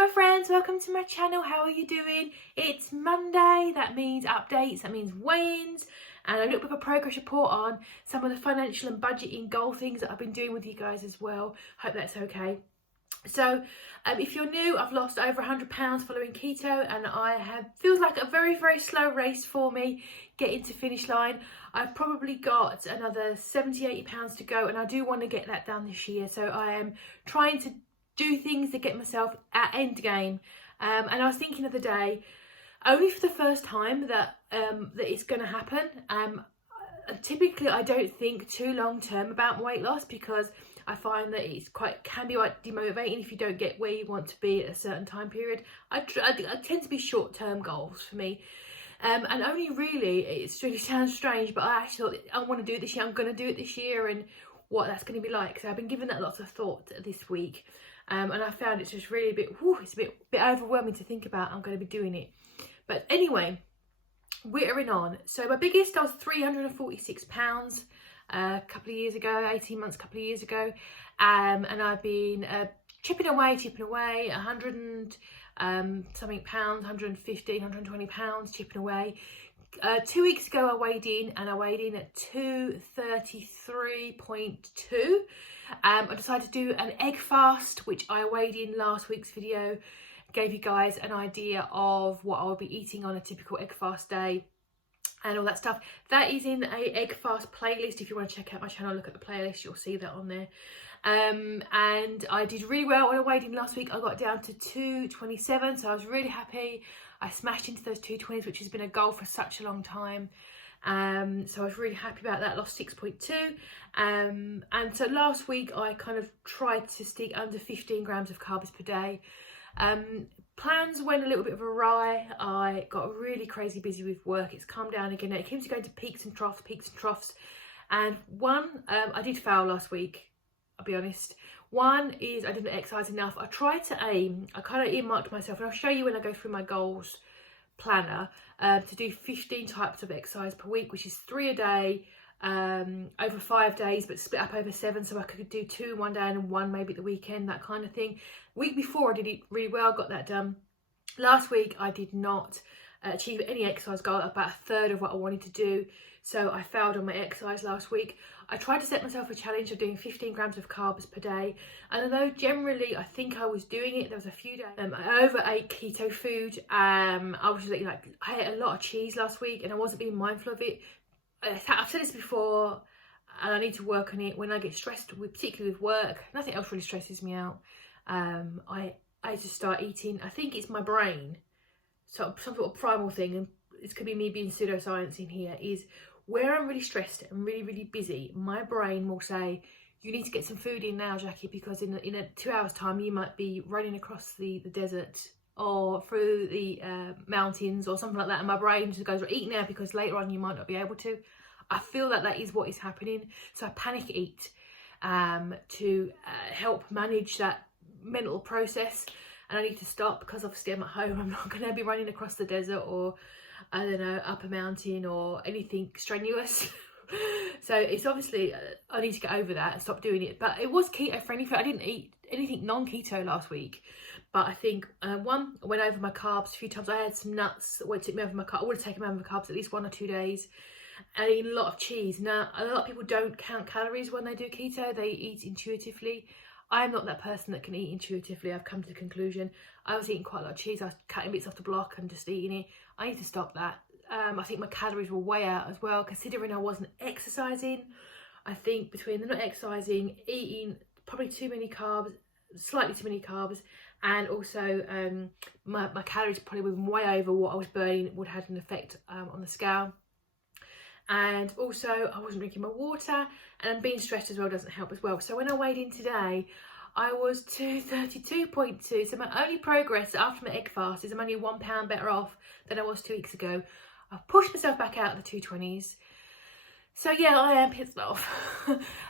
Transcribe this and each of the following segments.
my friends, welcome to my channel. How are you doing? It's Monday, that means updates, that means weigh-ins, and a little bit of a progress report on some of the financial and budgeting goal things that I've been doing with you guys as well. Hope that's okay. So if you're new, I've lost over £100 following keto, and feels like a very slow race for me getting to finish line. I've probably got another £70–80 to go, and I do want to get that done this year. So I am trying to do things to get myself at end game. And I was thinking of the day, only for the first time that it's going to happen. Typically I don't think too long term about weight loss, because I find that can be quite demotivating if you don't get where you want to be at a certain time period. I tend to be short term goals for me. And only really, it really sounds strange, but I actually thought I want to do it this year. I'm going to do it this year, and what that's going to be like. So I've been giving that lots of thought this week. And I found it's just really it's a bit overwhelming to think about. I'm going to be doing it. But anyway, whittering on. So my biggest, I was £346 a couple of years ago, 18 months, a couple of years ago. And I've been chipping away, 100 and something pounds, 115, 120 pounds, chipping away. 2 weeks ago I weighed in, and I weighed in at 233.2. I decided to do an egg fast, which I weighed in last week's video, gave you guys an idea of what I would be eating on a typical egg fast day and all that stuff. That is in a egg fast playlist. If you want to check out my channel, look at the playlist, you'll see that on there. And I did really well when I weighed in last week. I got down to 227, so I was really happy. I smashed into those 220s, which has been a goal for such a long time. So I was really happy about that. Lost 6.2. And so last week I kind of tried to stick under 15 grams of carbs per day. Plans went a little bit of awry. I got really crazy busy with work. It's calmed down again. It keeps going to peaks and troughs. And I did fail last week, I'll be honest. One is I didn't exercise enough. I tried to aim, I kind of earmarked myself, and I'll show you when I go through my goals planner, to do 15 types of exercise per week, which is 3 a day, over 5 days, but split up over 7, so I could do 2 one day and 1 maybe at the weekend, that kind of thing. Week before I did it really well, got that done. Last week I did not achieve any exercise goal, about a third of what I wanted to do, so I failed on my exercise last week. I tried to set myself a challenge of doing 15 grams of carbs per day, and although generally I think I was doing it, there was a few days I overate keto food. I was I ate a lot of cheese last week, and I wasn't being mindful of it. I've said this before, and I need to work on it. When I get stressed, particularly with work, nothing else really stresses me out. I just start eating. I think it's my brain, so some sort of primal thing, and this could be me being pseudoscience in here, is where I'm really stressed and really busy, my brain will say, you need to get some food in now, Jackie, because in a 2 hours time you might be running across the desert or through the mountains or something like that, and my brain just goes, eat now, because later on you might not be able to. I feel that is what is happening, so I panic eat to help manage that mental process. And I need to stop, because obviously I'm at home, I'm not going to be running across the desert or, I don't know, up a mountain or anything strenuous. So it's obviously, I need to get over that and stop doing it. But it was keto friendly. I didn't eat anything non-keto last week. But I think, one, I went over my carbs a few times. I had some nuts that took me over my carbs. I would have taken me over my carbs at least 1 or 2 days. And eating a lot of cheese. Now, a lot of people don't count calories when they do keto. They eat intuitively. I'm not that person that can eat intuitively. I've come to the conclusion. I was eating quite a lot of cheese. I was cutting bits off the block and just eating it. I need to stop that. I think my calories were way out as well, considering I wasn't exercising. I think between the not exercising, eating probably too many carbs, slightly too many carbs, and also my calories probably were way over what I was burning, would have had an effect on the scale. And also I wasn't drinking my water, and being stressed as well doesn't help as well. So when I weighed in today, I was 232.2. So my only progress after my egg fast is I'm only £1 better off than I was 2 weeks ago. I've pushed myself back out of the 220s. So yeah, I am pissed off.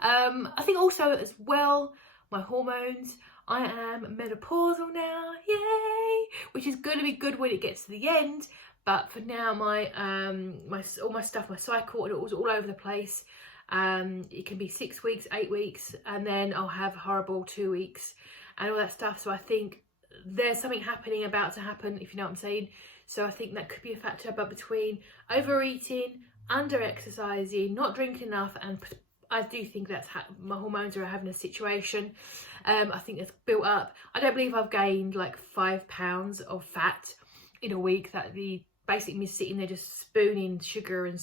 I think also as well, my hormones, I am menopausal now, yay! Which is going to be good when it gets to the end. But for now, all my stuff, my cycle, it was all over the place. It can be 6 weeks, 8 weeks, and then I'll have horrible 2 weeks and all that stuff. So I think there's something about to happen, if you know what I'm saying. So I think that could be a factor. But between overeating, under exercising, not drinking enough, and I do think that's my hormones are having a situation. I think it's built up. I don't believe I've gained like 5 pounds of fat in a week. That the basically me sitting there just spooning sugar and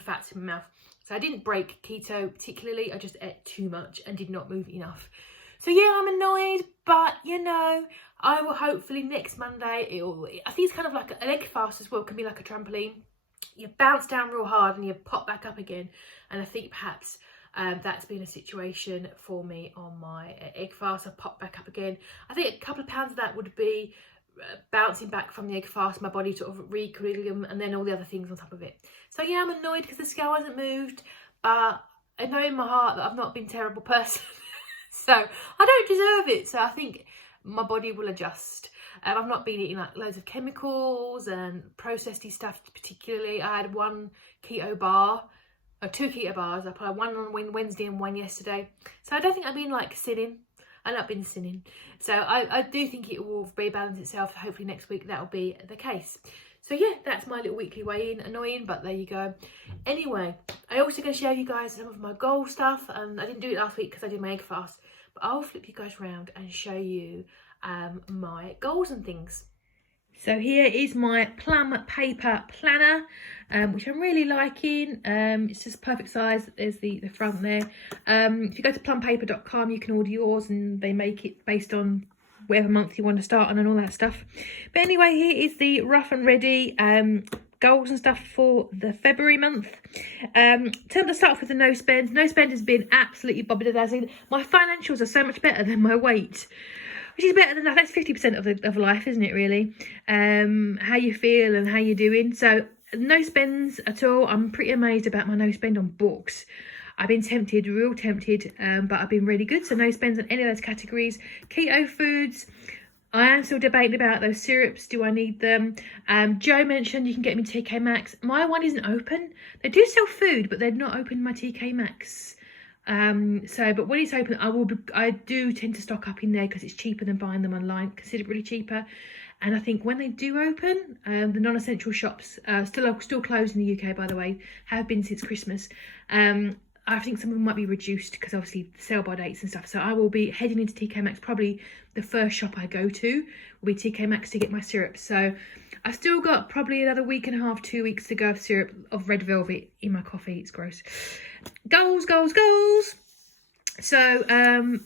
fat in my mouth. So I didn't break keto particularly. I just ate too much and did not move enough. So yeah, I'm annoyed, but you know, I will hopefully next Monday, I think it's kind of like an egg fast as well, can be like a trampoline. You bounce down real hard and you pop back up again. And I think perhaps that's been a situation for me on my egg fast. I pop back up again. I think a couple of pounds of that would be bouncing back from the egg fast, my body sort of re-equilibrium, and then all the other things on top of it. So yeah, I'm annoyed because the scale hasn't moved, but I know in my heart that I've not been a terrible person. So I don't deserve it. So I think my body will adjust. I've not been eating like loads of chemicals and processed stuff particularly. I had 1 keto bar, or 2 keto bars. I put one on Wednesday and 1 yesterday. So I don't think I've been like sinning. I've not been sinning. So I do think it will rebalance itself. Hopefully next week that'll be the case. So yeah, that's my little weekly weigh-in. Annoying, but there you go. Anyway, I'm also going to share you guys some of my goal stuff. I didn't do it last week because I did my egg fast. But I'll flip you guys around and show you my goals and things. So here is my plum paper planner, which I'm really liking. It's just perfect size. There's the front there. If you go to plumpaper.com, you can order yours and they make it based on whatever month you want to start on and all that stuff. But anyway, here is the rough and ready goals and stuff for the February month. To start off with the no spend. No spend has been absolutely bobbing. My financials are so much better than my weight, which is better than that. That's 50% of life, isn't it, really? How you feel and how you're doing. So no spends at all. I'm pretty amazed about my no spend on books. I've been tempted, real tempted, but I've been really good. So no spends on any of those categories. Keto foods, I am still debating about those syrups. Do I need them? Joe mentioned you can get me TK Maxx. My one isn't open. They do sell food, but they're not open my TK Maxx. But when it's open, I do tend to stock up in there because it's cheaper than buying them online, considerably cheaper. And I think when they do open, the non-essential shops, still closed in the UK, by the way, have been since Christmas. I think some of them might be reduced because obviously sell by dates and stuff. So I will be heading into TK Maxx. Probably the first shop I go to will be TK Maxx to get my syrup. So I've still got probably another week and a half, 2 weeks to go of syrup of red velvet in my coffee. It's gross. Goals. So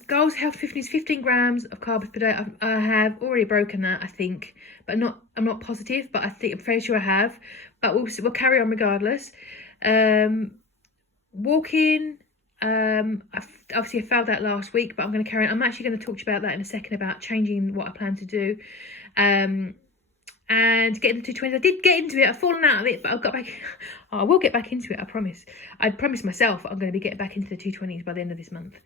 goals, health 15 grams of carbs per day. I have already broken that, I think, but I'm not positive, but I'm fairly sure I have. But we'll carry on regardless. Walking, obviously I failed that last week, but I'm going to carry on. I'm actually going to talk to you about that in a second, about changing what I plan to do. And getting the 220s. I did get into it. I've fallen out of it, but I've got back. I will get back into it, I promise. I promised myself I'm going to be getting back into the 220s by the end of this month.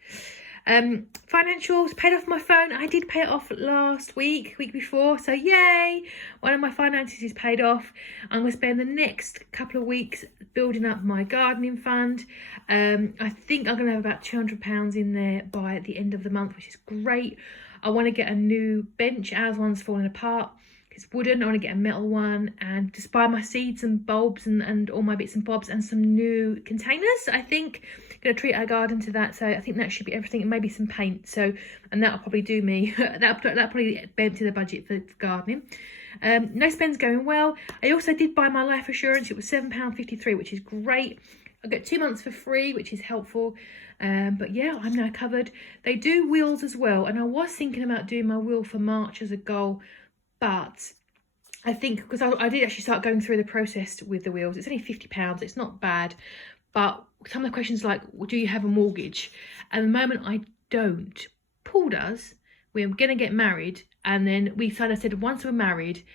Financials, paid off my phone. I did pay it off last week before, so yay, one of my finances is paid off. I'm going to spend the next couple of weeks building up my gardening fund. I think I'm going to have about £200 in there by the end of the month, which is great. I want to get a new bench as one's falling apart. It's wooden. I want to get a metal one and just buy my seeds and bulbs and all my bits and bobs and some new containers. I think I'm going to treat our garden to that. So I think that should be everything, and maybe some paint. So, and that'll probably do me. that'll probably empty the budget for gardening. No spend's going well. I also did buy my life assurance. It was £7.53, which is great. I got 2 months for free, which is helpful. But yeah, I'm now covered. They do wills as well, and I was thinking about doing my will for March as a goal. But I think, because I did actually start going through the process with the wills. It's only £50. It's not bad. But some of the questions like, well, do you have a mortgage? At the moment, I don't. Paul does. We're going to get married. And then we kind of said, once we're married,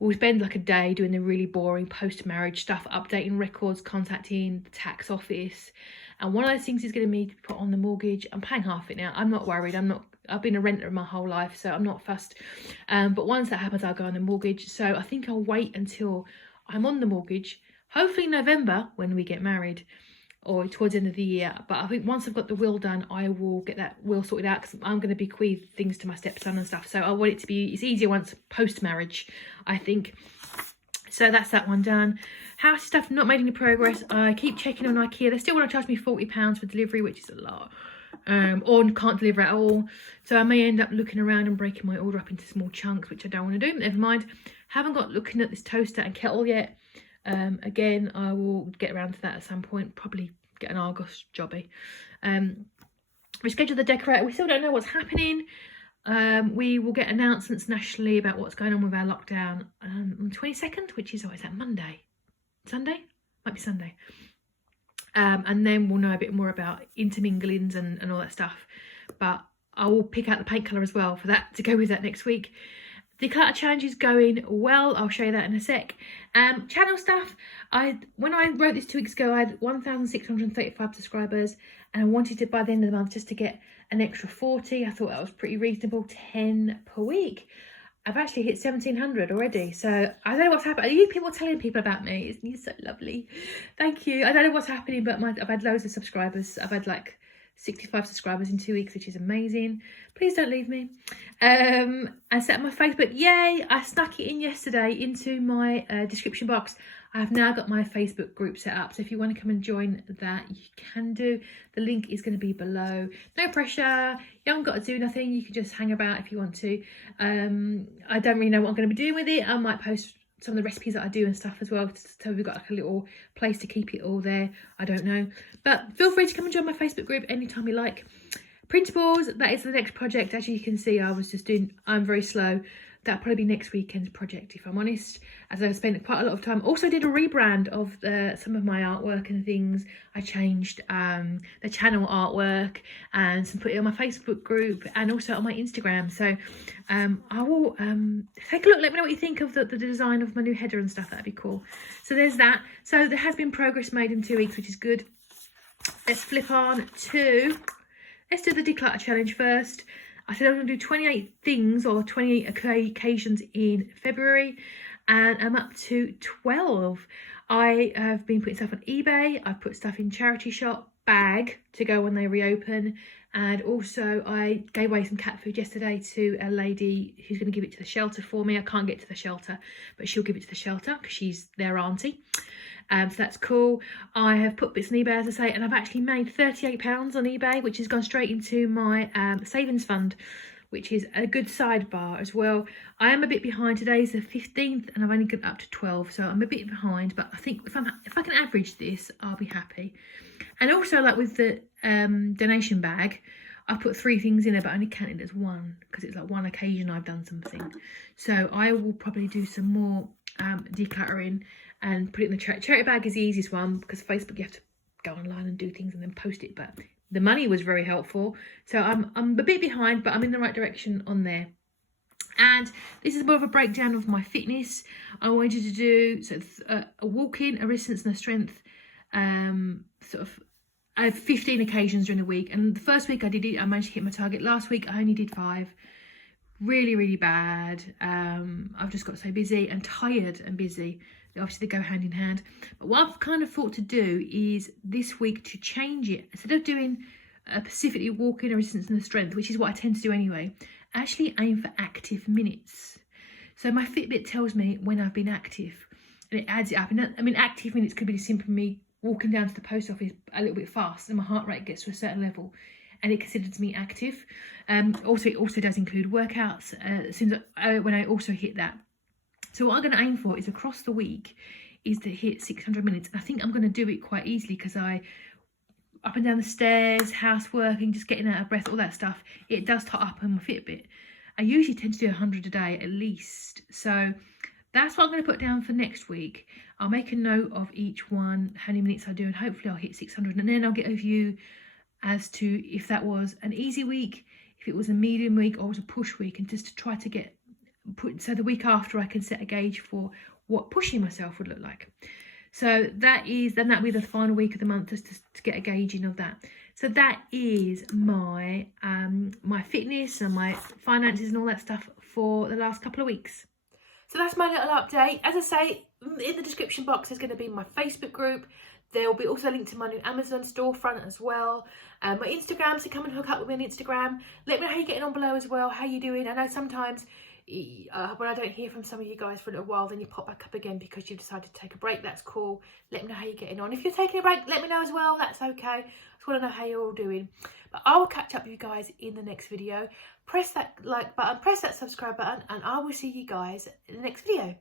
we'll spend like a day doing the really boring post-marriage stuff, updating records, contacting the tax office. And one of those things is going to be to put on the mortgage. I'm paying half it now. I'm not worried. I've been a renter my whole life, so I'm not fussed. But once that happens, I'll go on the mortgage. So I think I'll wait until I'm on the mortgage, hopefully November when we get married. or towards the end of the year. But I think once I've got the will done, I will get that will sorted out, because I'm going to bequeath things to my stepson and stuff. So I want it to be, it's easier once post-marriage, I think. So that's that one done. House stuff, not made any progress. I keep checking on IKEA. They still want to charge me £40 for delivery, which is a lot. Or can't deliver at all. So I may end up looking around and breaking my order up into small chunks, which I don't want to do. Never mind. Haven't got looking at this toaster and kettle yet. Again, I will get around to that at some point. Probably get an Argos jobby. We scheduled the decorator. We still don't know what's happening. We will get announcements nationally about what's going on with our lockdown on the 22nd, which is, is that Monday? Sunday? Might be Sunday. And then we'll know a bit more about interminglings and all that stuff. But I will pick out the paint colour as well for that, to go with that next week. The declutter challenge is going well. I'll show you that in a sec. Channel stuff. When I wrote this 2 weeks ago, I had 1,635 subscribers, and I wanted to, by the end of the month, just to get an extra 40. I thought that was pretty reasonable, 10 per week. I've actually hit 1,700 already, so I don't know what's happening. Are you people telling people about me? You're so lovely. Thank you. I don't know what's happening, but I've had loads of subscribers. I've had like 65 subscribers in 2 weeks, which is amazing. Please don't leave me. I set up my Facebook. Yay! I snuck it in yesterday into my description box. I have now got my Facebook group set up, so if you want to come and join that, you can do. The link is going to be below. No pressure. You haven't got to do nothing. You can just hang about if you want to. I don't really know what I'm going to be doing with it. I might post some of the recipes that I do and stuff as well, so we've got like a little place to keep it all there. I don't know, but feel free to come and join my Facebook group anytime you like. Printables, that is the next project. As you can see, I'm very slow. That'll probably be next weekend's project, if I'm honest, as I've spent quite a lot of time. Also did a rebrand of some of my artwork and things. I changed the channel artwork and put it on my Facebook group and also on my Instagram. So I will take a look. Let me know what you think of the design of my new header and stuff. That'd be cool. So there's that. So there has been progress made in 2 weeks, which is good. Let's flip on to, let's do the declutter challenge first. I said I was going to do 28 things or 28 occasions in February, and I'm up to 12. I have been putting stuff on eBay. I've put stuff in charity shop bag to go when they reopen, and also I gave away some cat food yesterday to a lady who's going to give it to the shelter for me. I can't get to the shelter, but she'll give it to the shelter because she's their auntie. So that's cool. I have put bits on eBay, as I say, and I've actually made £38 on eBay, which has gone straight into my savings fund, which is a good sidebar as well. I am a bit behind. Today's the 15th and I've only got up to 12, so I'm a bit behind, but I think if I can average this, I'll be happy. And also, like with the donation bag, I put 3 things in there, but I only counted as 1 because it's like one occasion I've done something. So I will probably do some more decluttering and put it in the charity bag. Is the easiest one because Facebook you have to go online and do things and then post it, but the money was very helpful. So I'm a bit behind, but I'm in the right direction on there. And this is more of a breakdown of my fitness. I wanted to do a walk-in, a resistance and a strength. I have 15 occasions during the week, and the first week I did it, I managed to hit my target. Last week I only did 5. Really bad. I've just got so busy and tired and busy. Obviously they go hand in hand, but what I've kind of thought to do is this week to change it. Instead of doing a specifically walking, a resistance and a strength, which is what I tend to do anyway, actually aim for active minutes. So my Fitbit tells me when I've been active and it adds it up. And I mean, active minutes could be simply me walking down to the post office a little bit fast and my heart rate gets to a certain level and it considers me active. It also does include workouts when I also hit that. So what I'm going to aim for is across the week is to hit 600 minutes. And I think I'm going to do it quite easily because up and down the stairs, houseworking, just getting out of breath, all that stuff, it does tot up on my Fitbit. I usually tend to do 100 a day at least. So that's what I'm going to put down for next week. I'll make a note of each one, how many minutes I do, and hopefully I'll hit 600. And then I'll get a view as to if that was an easy week, if it was a medium week or was a push week, and just to try to so the week after I can set a gauge for what pushing myself would look like. So that'll be the final week of the month, just to get a gauging of that. So that is my my fitness and my finances and all that stuff for the last couple of weeks. So that's my little update. As I say, in the description box is going to be my Facebook group. There will be also a link to my new Amazon storefront as well. My Instagram, so come and hook up with me on Instagram. Let me know how you're getting on below as well, how you doing. I know sometimes when I don't hear from some of you guys for a little while, then you pop back up again because you've decided to take a break. That's cool. Let me know how you're getting on. If you're taking a break, let me know as well. That's okay. I just want to know how you're all doing. But I will catch up with you guys in the next video. Press that like button, press that subscribe button, and I will see you guys in the next video.